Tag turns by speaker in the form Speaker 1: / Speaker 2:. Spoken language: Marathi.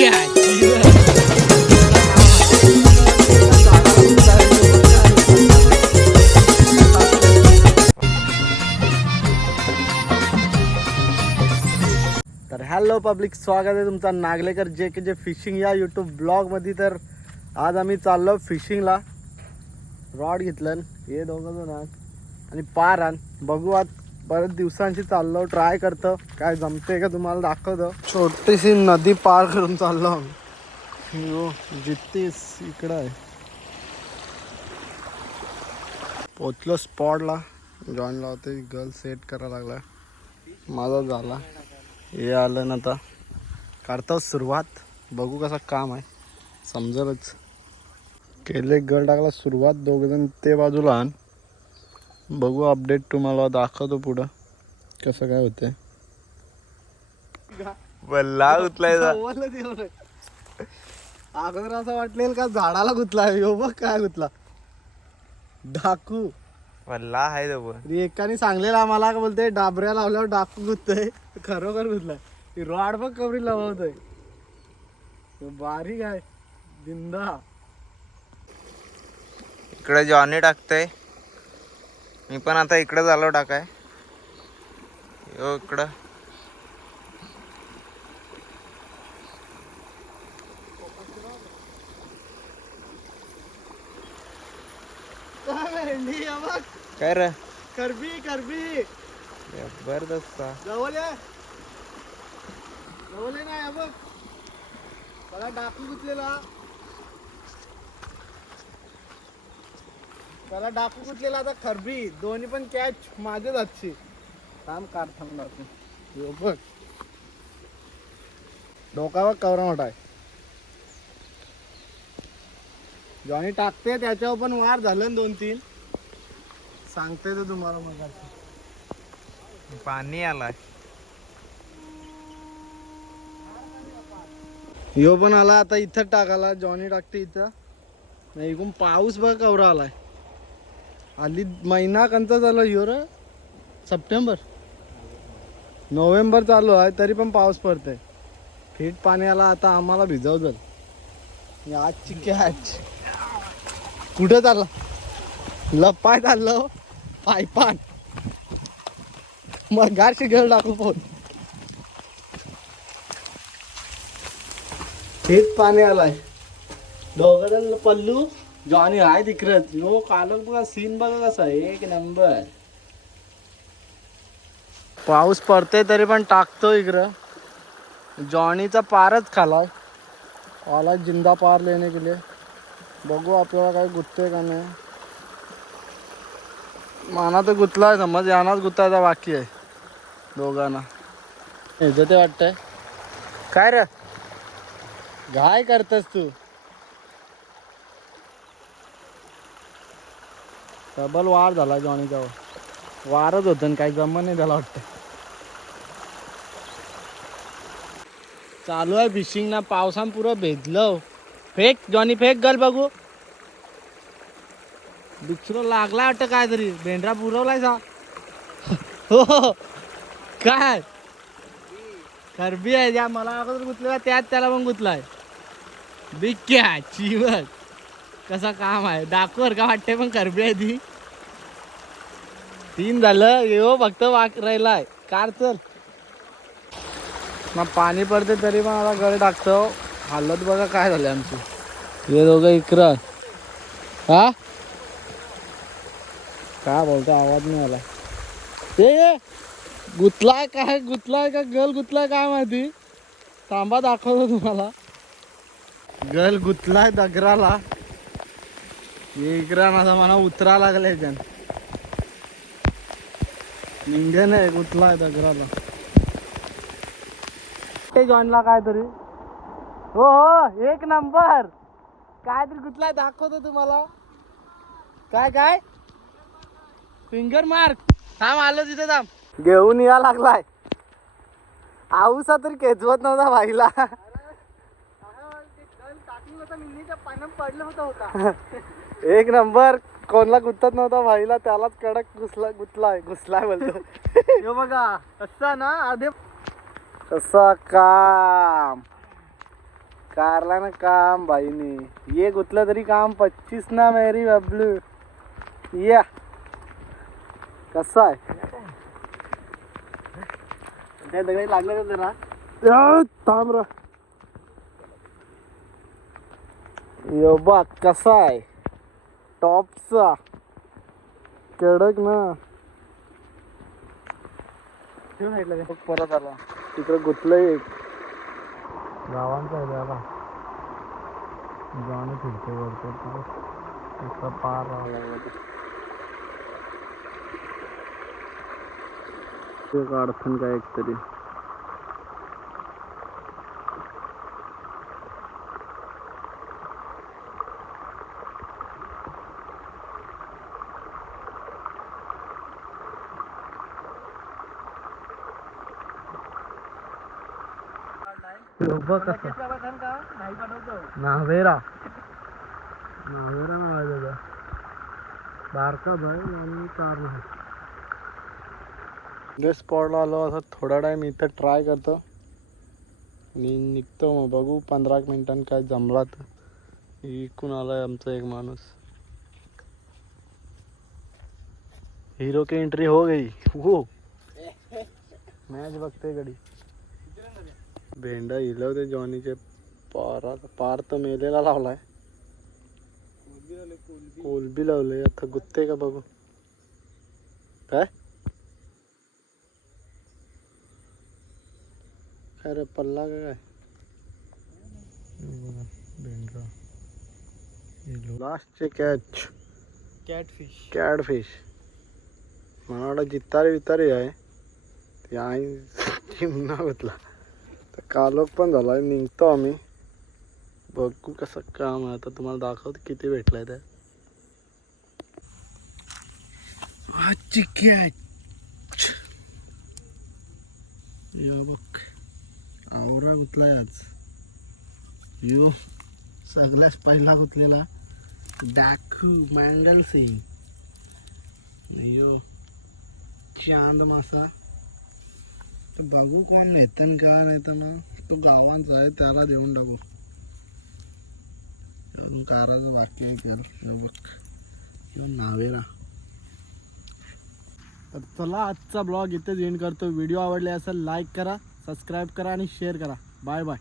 Speaker 1: तर हॅलो पब्लिक स्वागत आहे तुमचा नागलेकर जे के जे फिशिंग या यूट्यूब ब्लॉगमध्ये तर आज आम्ही चाललो फिशिंगला रॉड घेतलं हे दोघं जण आणि पार आण. बघू आज बरेच दिवसांची चाललो ट्राय करतो. काय जमते का तुम्हाला दाखवतो. छोटीशी नदी पार करून चाललो हो जित्तीस इकडं आहे. पोचलो स्पॉटला जॉईन लावते गर्ल सेट करायला लागला. माझा झाला. हे आलं ना आता. काढतो सुरुवात. बघू कसा काम आहे. समजेलच. केले गळ टाकला सुरुवात दोघजण ते बाजूला आण. बघू अपडेट तुम्हाला दाखवतो पुढं. कसं काय होते
Speaker 2: वल्ला उचलायचा
Speaker 1: अगोदर असं वाटलेल का झाडाला गुतला यो बघ काय गुतला. डाकू.
Speaker 2: वल्ला आहे तो
Speaker 1: एकाने सांगलेलं आम्हाला का बोलते डाबऱ्या लावल्यावर डाकू गुततय. खरोखर गुतलाय. रॉड बघ कवरी लावतोय बारीक आहे. जिंदा
Speaker 2: इकडे जॉनी टाकतोय. मी पण आता इकडे झालो टाकाय यो इकडं. काय रे?
Speaker 1: करबी करबी.
Speaker 2: जबरदस्त
Speaker 1: जवळ ये. जवळ ये नाही बघ. मला डाकू गुतलेला. त्याला डाकू गुतलेला आता? खरबी. दोन्ही पण कॅच माझ्याच हातची काम काढ थांबला तू. यो बघ. डोकावर कवरा मोठा आहे. जॉनी टाकते त्याच्यावर पण वार झालं ना दोन तीन. सांगते तो तुम्हाला मग
Speaker 2: पाणी आलाय.
Speaker 1: यो पण आला आता इथं टाकाला जॉनी टाकते इथं. नाही इकडून पाऊस बघ कवरा आलाय. आली महिना कंचा चालू आहे ह्यो रे. सप्टेंबर. नोव्हेंबर चालू आहे तरी पण पाऊस पडतोय. फिट पाणी आला आता आम्हाला भिजवजल आजची कॅच कुठं चालला? लपाय चाललो. पायपान मग गारशी घेऊन टाकू फोन. हेच पाणी आलाय दोघ जण पल्लू जॉनी आहे तिकडच. यो कालक बघा सीन बघा कसा एक नंबर पाऊस पडते तरी पण टाकतो इकडं. जॉनीचा पारच खालाय आला जिंदा पार लेने के लिए. बघू आपल्याला काय गुततोय का नाही. माना तर गुतलाय समज यानाच गुतायचा बाकी आहे. दोघांना. ते वाटतंय. काय रे? घाय करतस तू. डबल वार झाला जॉनीचा वारच होतं आणि काही जमत नाही त्याला वाटतं. चालू आहे फिशिंग ना पावसान पुरं भेजलं हो. फेक जॉनी फेक गल बघू. दुसरं लागला वाटतं काय तरी भेंडरा पुरवलाय सा. हो, हो हो. काय खरबी आहे ज्या मला अगोदर गुतलेला त्यात त्याला पण गुतलाय. बिक्या चिवत कसं काम आहे? दाखवर का वाटते पण करबी आहे ती. तीन झालं येऊ हो, फक्त वाक राहिलाय. कार चल. मग पाणी पडते तरी पण आता गळ टाकतो. हालत बघा काय झालं आमची. हे दोघं इकडं हा? काय बोलतो आवाज नाही आला. ते गुतलाय काय गुतलाय का? गल गुतलाय काय माहिती? थांबा दाखवतो तुम्हाला. गल गुतलाय दगराला. इकरा माझा मला उतरा लागलाय जन निंगन आहे गुतलाय दगराला ते जॉईनला काय तरी हो हो एक नंबर काय तरी गुतलाय दाखवतो तुम्हाला. काय काय? फिंगर मार्क थांब आलो तिथे थांब. घेऊन या लागलाय. आऊसा तरी खेचवत नव्हता भाईला. एक नंबर. कोणला गुतत नव्हता भाईला त्यालाच कडक घुसला गुतलाय घुसलाय बोलतो. बघा कसा ना आधे कसा काम. कारला ना काम बाईने ये गुतलं तरी काम पच्चीस ना मेरी बबलू. या. कसा आहे? त्या दगडी लागलं या, थांब रा. यो कसा आहे? टॉपचा. कडक ना. परत आला. तिकडे गुतलंय एक. गावांचा आहे बाबा जाणं फिरते वरतो पार राहिला एक अडचण काय एक तरी. नावेरा. नावेरा नावायचा बारका भाई आणि कार नाही. स्पॉटला आलो असं थोडा टाइम इथं ट्राय करतो. आणि निघतो मग बघू पंधरा एक मिनिटांनी काय जमला तर. इकून आलाय आमचा एक माणूस. हीरो की एंट्री हो गई. हो. मॅच बघते गडी भेंडा हिलवते जॉनीचे. पारा पार तर मेलेला लावलाय. कोलबी लावले आता गुत्ते का बघू. काय? काय रे पल्ला का काय? भेंडरा लास्टचे कॅच
Speaker 2: कॅटफिश
Speaker 1: कॅटफिश मला वाटलं जितारी वितारी आहे. ते आई चिमणा घेतला तर कालोख पण झाला आहे. निघतो आम्ही. बघू कसं काम आहे आता तुम्हाला दाखवतो किती भेटलाय त्या आजची कॅच या बघ. आवरा गुतलाय आज. यो सगळ्याच पहिला गुतलेला. डाकू मंगल सिंग. यो चांद मासा. बघू कोण नेतन का नेताना तो गावांचा आहे त्याला देऊन टाकू. अजून काराचं बाकी आहे त्याला बघ. ह्यो नावेरा. तर चला आजचा ब्लॉग इथेच एंड करतो. व्हिडिओ आवडले असेल लाईक करा सबस्क्राईब करा आणि शेअर करा. Bye bye